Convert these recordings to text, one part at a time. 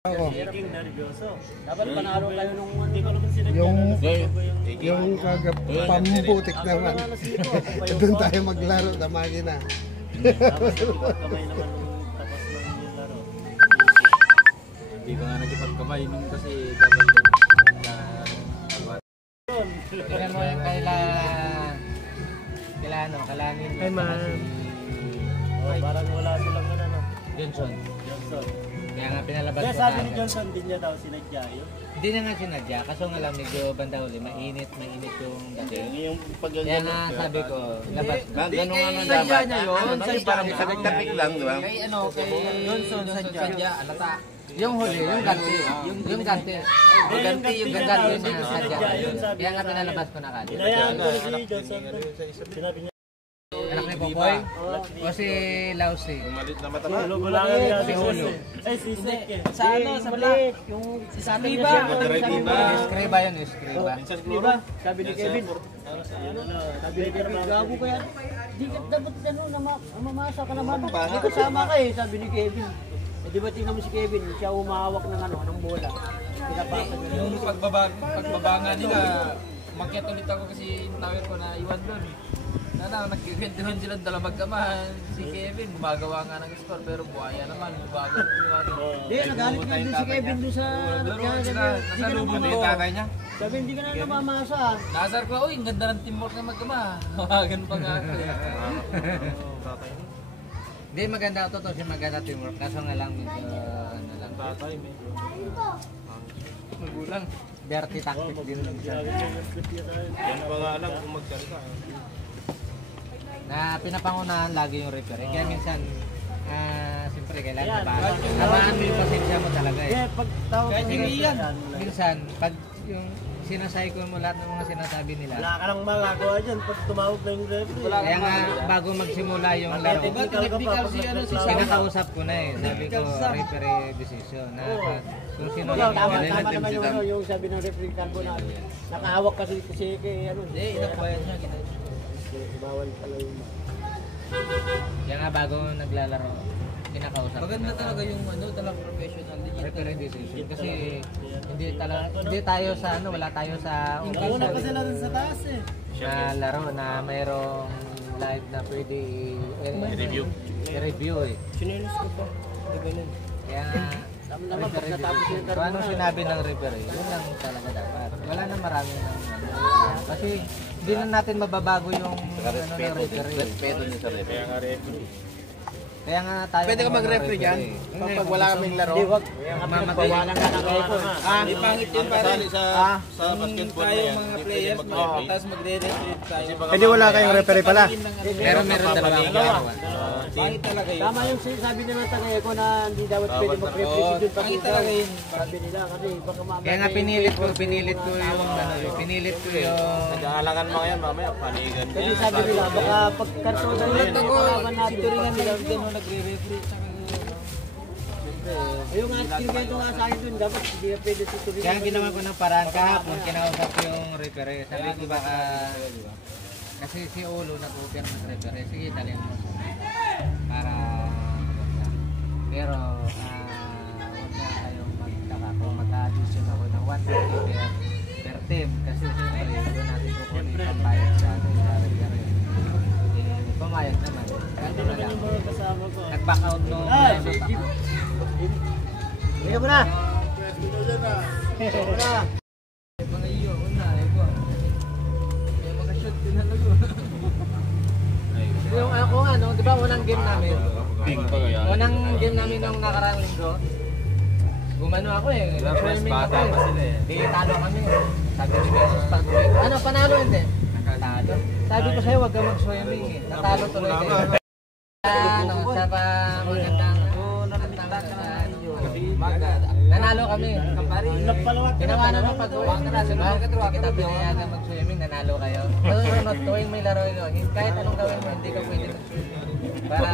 Ako. Dapat panalo kayo nung hindi ko naman sinagyan. Yung pambutik naman. Doon tayo maglaro sa makina. Tapos kamay naman nung tapos ng yung laro. Hindi ko nga nagipagkamay nung kasi dapat Tignan mo yung kalangin. Hey man. Parang wala silang ano. Johnson. Kaya nga pinalabas ko Sabi ni Johnson din niya daw sinadya yun. Hindi na nga sinadya, kaso nga lang medyo banda uli, mainit yung dating. yung Kaya nga sabi ko, labas. Ganun nga na dapat. Parang sagtapik lang, di ba? Kay Johnson sadya, alata. Yung huli, yung ganti. Yung ganti yung sadya. Kaya nga pinalabas ko na kanya. Hinayaan ko si Johnson. Sinabi niya. Anak ni Popoy? O si Lausi? Malit na mataba. Lugulangan niya si Holo. Ay, si Snake eh. Sa ano, sa Black? Yung si Skriba. Skriba yun, Skriba. Skriba. Sabi ni Kevin. Sabi ni Kevin, gago ka yan. Di ka dapat mamasa ka naman. Hindi kasama ka eh, sabi ni Kevin. Eh di ba tingnan mo si Kevin, siya umahawak ng bola. Pinapasa niya. Yung pagbabanga nila, umakyat ulit ako kasi yung tower ko na iwan doon. Nagkikwentuhan silang dala magkamahan. Si Kevin, gumagawa nga ng score pero buhaya naman. Hindi, nagalit nga din si Kevin doon sa... Nasalubong din yung tatay niya. Sabi, hindi ka na namamasa. Nasar ko, uy, ang ganda ng teamwork na magkamahan. Hawagan pa nga ako eh. Hindi, maganda ako to siya maganda teamwork. Kaso nga lang medyo ano lang. Tatay, medyo. Magulang. Dirty tactic din lang siya. Yan pa nga lang kung magkarga. Na pinapangunahan lagi yung referee. Kaya minsan, siyempre kailangan tamaan mo yung pasensya mo talaga eh. Pag tawag Kahit hindi yan. Minsan, pag yung sinasaykol mo lahat ng mga sinasabi nila. wala ka lang magagawa dyan pag tumawag na yung referee. Kaya nga, bago magsimula yung laro, Technical si ano si Sam. pinakausap ko na eh. Sabi ko, referee decision. Na, kung sino lang Tama naman yung sabi ng referee Carbo na nakahawak kasi kay ano. Hindi, inakuha niya. Bawal pala yung... Kaya nga, bago naglalaro, pinakausap ko Maganda na. talaga yung ano, talagang professional din. Referee decision. Kasi hindi tayo sa ano, wala tayo sa Una pa sila dun sa taas eh. na laro na mayroong live na pwede i-review eh. Sinilis ko pa. Kaya Naman pag natapos yung kung anong sinabi ng referee, yun lang talaga dapat. Wala na maraming kasi hindi na natin mababago yung ano ng referee. Respeto niya sa referee. Kaya nga referee. Kaya nga tayo. Pwede ka mag-referee dyan? Pag wala kaming laro? Hindi, wag. Mawalan ka na kayo. Hindi pangit yun pare. Sa basketball na Tayo yan. mga players, tapos magre-referee tayo. Hindi wala kayong referee pala. Pero meron dalawang gagawa. Pangit talaga yun. Tama yung sabi nila tagay ko na hindi dapat pwede mag-referee doon pag Pangit talaga yun. sabi nila kasi baka mamaya. Kaya nga pinilit ko yung pinilit ko yung Nag-aalangan mo ngayon, mamaya panigan. Kasi sabi nila baka pag kartoda Tulad yun, ako, kalaban natin. turingan nila din nagre-referee. Ayun nga, kinigento nga sa akin dun, dapat hindi na pwede tutuloy. kaya ginawa ko ng paraan kahapon, kinausap ko yung referee. Sabi ko baka, kasi si Ulo nag-open ng referee, sige talin mo. Para, pero, huwag na kayong magtaka kung mag-addition ako ng 150 per team. Kasi siyempre, doon natin kukunin yung bayad sa referee. Pumayag naman. Hindi naman yung mga kasama ko. Nag-back out nung Hindi mo na! Hindi mo na! Mga iyo, una, eko. Kaya makashoot din na lago. yung ako nga, no, di ba unang game namin? Ping pa kaya. Unang game namin nung nakaraang linggo, gumano ako eh. Swimming ako eh. sila eh. Di talo kami. Sabi ni Besos pag ano, panalo hindi? Nakatalo. Sabi ko sa'yo, huwag ka mag-swimming eh. Natalo tuloy kayo. Ano, sa pa magandang nanalo kami. Ginawa na ng pag-uwi. Hindi kita pinayagan mag-swimming, nanalo kayo. Sunod, tuwing may laro ito, kahit anong gawin mo, hindi ka pwede mag-swimming. Para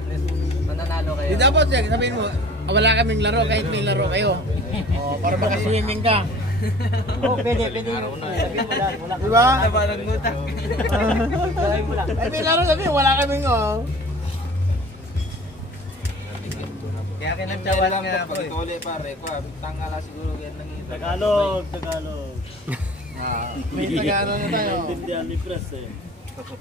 at least mananalo kayo. Di dapat yan, sabihin mo, wala kaming laro kahit may laro kayo. Para makaswimming ka. Oo, pwede. Sabi mo lang, wala ka. Diba? Taba ng ngutak. Sabi mo lang. Ay, may laro sabihin, wala kaming Kaya kinantawan nga ako eh. Pagkatuli pare, tangala siguro yan nang ito. Tagalog. May Tagalog na tayo. Tindihan ni Pres eh.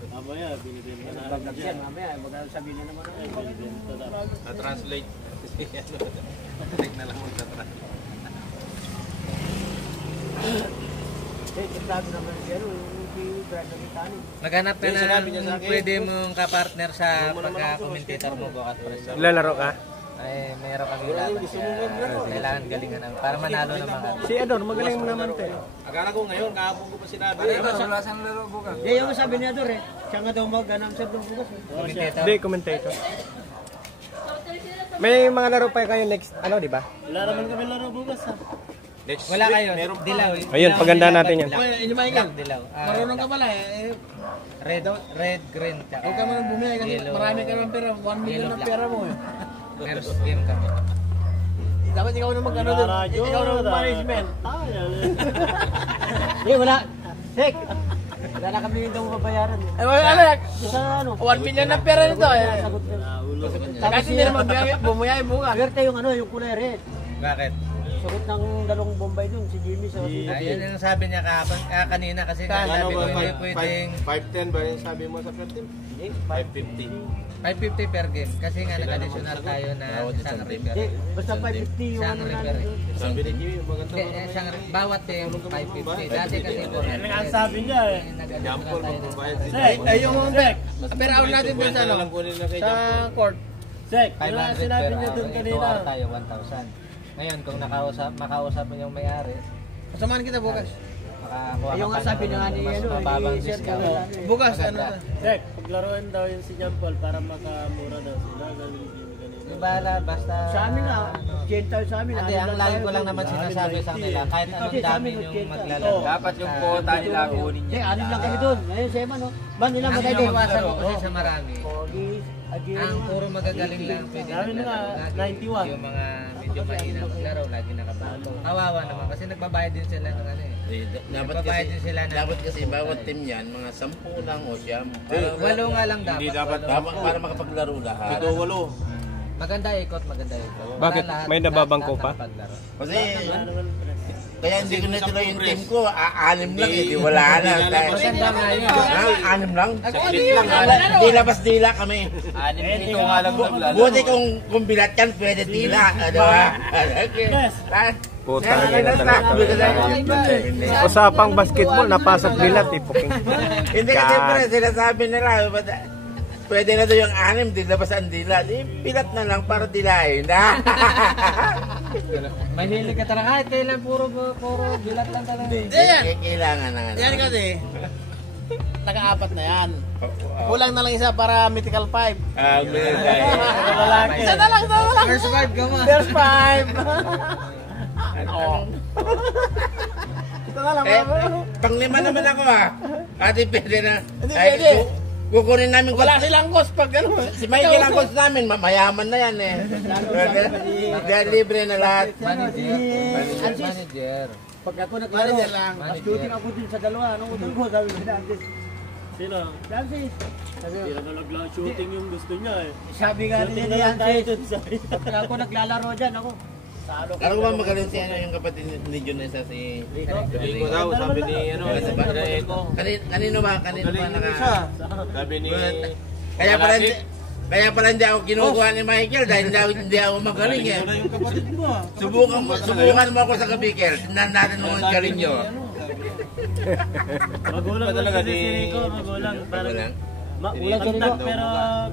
Mamaya, binibenta na natin dyan. Mamaya, magsasabihin na naman ako. Binibenta na. Translate. Take na lang mo sa translate. Sabi naman siya, yung brand na kitani. Maghanap ka na pwede mong kapartner sa pagka-commentator mo bukas Pres. Lalaro ka? Ay, meron kami laban siya. Kailangan galingan ng para manalo naman kami. Si Ador, magaling mo naman te. Akala ko ngayon, kahapon ko pa sinabi. Wala siyang laro bukas. Eh, yung sabi niya doon eh. Siya nga daw mag-announcer doon bukas eh. Commentator. Hindi, commentator. May mga laro pa kayo next, ano, di ba? Wala naman kami laro bukas ha. Next Wala kayo, meron pa. dilaw. Ayun, paganda natin yan. Hindi Michael. Dilaw. Marunong ka pala eh. Red, green, tsaka Huwag ka man bumili kasi yellow. marami ka ng pera. 1 million na pera mo eh. First game kami. Dapat ikaw na mag-ano doon. Ikaw na mag-management. Eh, wala. Sek! Wala na kami daw mabayaran eh. Eh, ano, Sa ano? 1 million na pera nito eh. Sagot na. Kasi hindi naman bumiyay bukas. Swerte yung ano, yung kulay red. Bakit? Sagot ng dalawang Bombay dun, si Jimmy sa Ayun yung sabi niya kahapon, kanina kasi sabi ko hindi pwedeng 510 ba yung sabi mo sa Pertim? 550. 550 per game kasi nga nag-additional tayo na isang Hindi, referee. basta 550 yung Isang ano referee. natin. Sabi ni Jimmy, maganda Hindi, bawat team 550. Dati kasi 400. Ang sabi niya eh. Jampol magbabayad si Sek, Ay, yung Sek, pera out natin doon sa ano, lang kunin na kay sa Jampol. court. Sek, wala 500 sinabi per niya hour. doon Ito kanina. tayo 1,000. Ngayon kung makausap mo yung may-ari, Kasamahan kita bukas. makakuha Yung nga sabi na nga ni mas ano, mababang ni Sir discount. Galang. Bukas, ano na. Sek, paglaruan daw yun si John Paul para makamura daw sila. Di bala, basta... Sa amin na, 80 tayo sa amin. Hindi, ang lagi ko lang naman sinasabi sa kanila, kahit anong dami yung maglalaro. Dapat yung quota nila kunin Hindi, niya. anim lang kami doon. Ngayon sa Eman, no? Ba nila Ang madali? iniwasan ko kasi sa marami, Pogi, Agil. ang puro magagaling lang pwede Sabi nila, naglaro. 91. Yung mga medyo mahina maglaro, lagi nakabato. Kawawa naman kasi nagbabayad din sila ng ano eh. Nagbabayad din sila ng... Dapat kasi bawat team yan, mga 10 lang o siyam. Walo nga lang dapat. Hindi dapat walo. Para makapaglaro lahat. ito 8. Maganda ikot, maganda ikot. Bakit? Para May nababangko pa? nakapaglaro. Kasi, kaya hindi ko natuloy yung team ko. 6 lang eh, di wala na. Maganda nga yun. Ha? 6 lang? Saglit lang. Di labas dila kami. Anim dito nga lang naglalo. Buti kung bilat yan, pwede dila. Ano ba? Puta na. Usapang basketball, napasok bilat eh. Puking. Hindi kasi pre, sinasabi nila, pwede na doon yung 6, di labas ang dila. Di bilat na lang para dilahin. Mahilig ka talaga. Kahit kailan puro bilat lang talaga. Yan. Kailangan na nga. Yan kasi. Naka-apat na yan. Kulang na lang isa para mythical 5. Isa na lang, isa na lang. First five ka mo. There's 5. Oo. Ito na lang. Pang-5 naman ako Ate, pwede na. Hindi pwede. Kukunin namin Wala silang cost pag ano. Si Michael ang coach namin, mayaman na yan eh. Dahil libre na lahat. Manager. Pag ako naglaro, Manager lang. mas shooting ako din sa dalawa. Anong utang ko? Sabi ko, Dancis. Sino? Dancis. Hindi na nag-shooting yung gusto niya eh. Sabi nga ni Dancis. Pag ako naglalaro dyan, ako. Alam ko ba magaling si ano yung kapatid ni Jun na isa si Rico daw, sabi ni ano, Kanino ba galing naka siya. Sabi ni Kaya pala hindi ako kinukuha ni Michael dahil hindi ako magaling eh. yung kapatid mo Subukan mo ako sa Kabikel. Tingnan natin mo ang galing nyo. Magulang talaga si Rico, magulang. Magulang? Ulang ganito, pero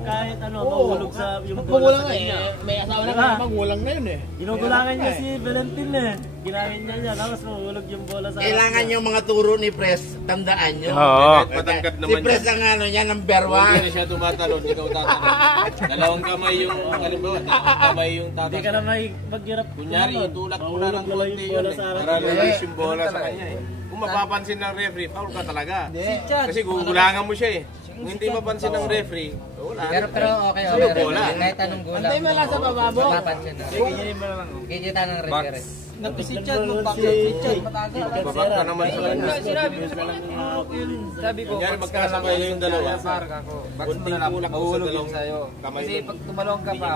kahit ano, mahulog sa yung bola Magulang sa nga kanya. eh. May asawa na kaya magulang na yun eh. Ginugulangan niya si Valentin eh. Ginawin niya, tapos mahulog yung bola sa Kailangan yung mga turo ni Pres, tandaan nyo. Oo. Matangkad Si naman Pres yan. ang ano niya, number Kung hindi 1. na siya tumatalon, ikaw tatalon. Dalawang kamay yung, halimbawa, dalawang kamay yung Hindi ka na tatalon. may maghirap. Kunyari, itulak mo na ng Mahulog konti yung yun bola eh. sa harap Para niya. lumis yung bola sa kanya eh. Kung mapapansin ng referee, foul ka talaga. Hindi. Kasi gugulangan mo siya eh. Kung hindi mapansin ng referee, wala. Pero okay, Sa'yo, okay. bola. Kahit anong gulang. Antay mo lang sa bababo. Mapapansin na. Kikita ng referee. Napisityan mo, bakit matagal. Babak ka naman sa kanya. Sinabi ko sa kanya, sabi ko, Kunyari, magkasabay yung dalawa. Park ako. Bakit mo na lang, mahulog yun sa'yo. Kasi pag tumalong ka pa,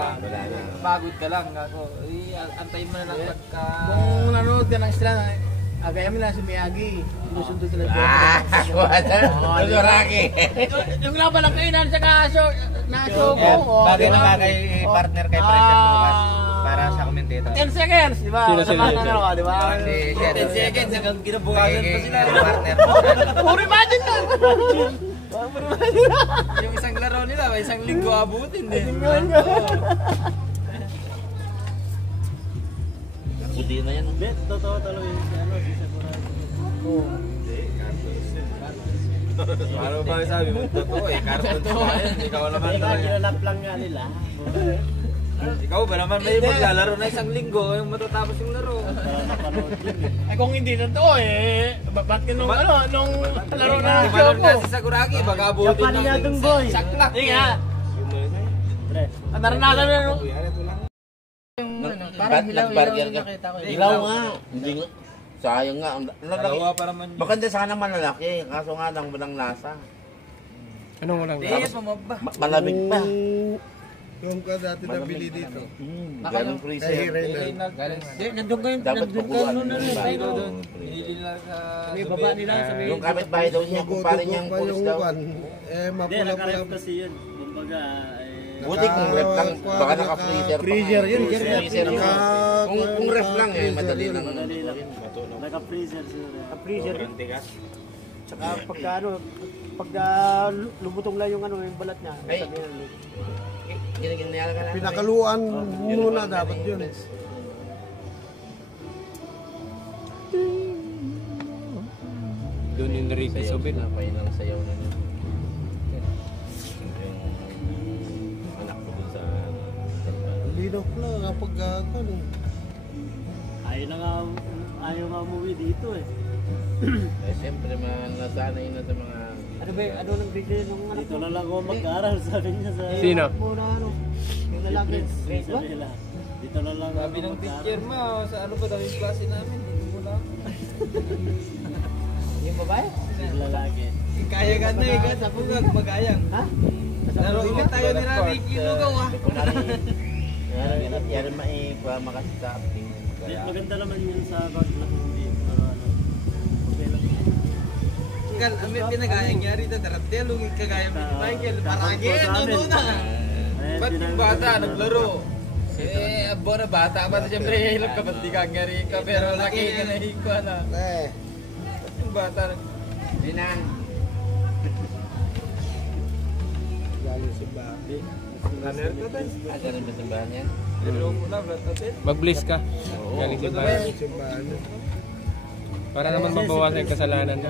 pagod ka lang ako. Antayin mo na lang pagka... Kung nanonood ka ng sila, agaya mo lang si Miyagi. Sinusundo sila. Rocky. Yung laban ng kainan sa kaso, naso Kaya, ko. bagay na bagay partner kay President Lucas para sa commentator. 10 seconds, di ba? Sino? Di ba? Si Shed. 10 seconds, hanggang kinabukasan pa sila. Partner. Puro imagine na! Yung isang laro nila, may isang linggo abutin din. Pudi na yan. Bet, totoo talaga yun. Si Sakuragi. Ano ba sabi mo? Totoo eh, cartoon pa yan. Ikaw naman talaga. Kinalap lang nga nila. Ikaw ba naman may maglalaro na isang linggo yung matatapos yung laro? Ay kung hindi na to ba't ka nung nung laro na ng show Tumalon ko? nga si Sakuragi, baka abutin Kapalinadong boy. saklak. Hindi nga. Naranasan mo na nung... Parang Nag-burger ka. nakita ko. Ilaw nga. Hindi nga. Sayang nga. Ang lalaki. Dalawa pa naman yun. Maganda sana malalaki. Kaso nga lang walang lasa. Anong walang Yes, mamaba. Malamig pa. Yung ka dati nabili dito. Galing freezer. Galing Nandun kayo, Dapat nandun kayo pakuan. nun na rin. tayo doon. Binili nila sa... May baba nila sa may... Yung kapitbahay daw niya, kung paano niyang pa pulis yung daw. one. Mapula pala. kasi yun. Kumbaga, Buti kung ref lang, baka naka-freezer pa. Freezer yun. Freezer yun. Kung ref lang madali lang. naka-freezer sila. Naka-freezer. Tsaka pagka pagka lumutong lang yung yung balat niya. Ay. Sabi niya, Ginaginayala ka lang. Pinakaluan muna dapat yun. Doon yung Ricky Sobel. Napay lang sayaw na yun. Yung anak ko dun sa... Linaw ko lang kapag gagawin eh. ayaw nga umuwi dito eh. Siyempre, nasanay na sa mga... Ano ba, ano nang bigay nung anak dito na lang ako mag-aral, sabi niya sa... Sino? Muna yung lalaki. Dito na lang Sabi ng teacher mo, sa ano ba daw yung klase namin? Dito mo lang. Yung babae? Yung lalaki. Kaya ka na eh, kasi ako nga gumagayang. Ha? Laro ka tayo ni Ricky Lugaw ah. Yan maikwa makasita. Maganda naman yun sa pag-lang. Okay lang. Kan, amin pinagayang niya rito, darate, lungin kagaya mo ni Michael. Paragi, ano na. Ba't yung bata, naglaro? Abo na bata pa, siyempre, hilap ka, ba't di ka ngari ka, pero laki ka na hikwa na. Ba't yung bata, Dinang. Galing si Bobby. Ada rin ba simbahan yan? laro mo na, Brad Tatel. Mag-bless ka. Galing si Bayan. Si Bobby. Para naman mabawasan yung kasalanan mo.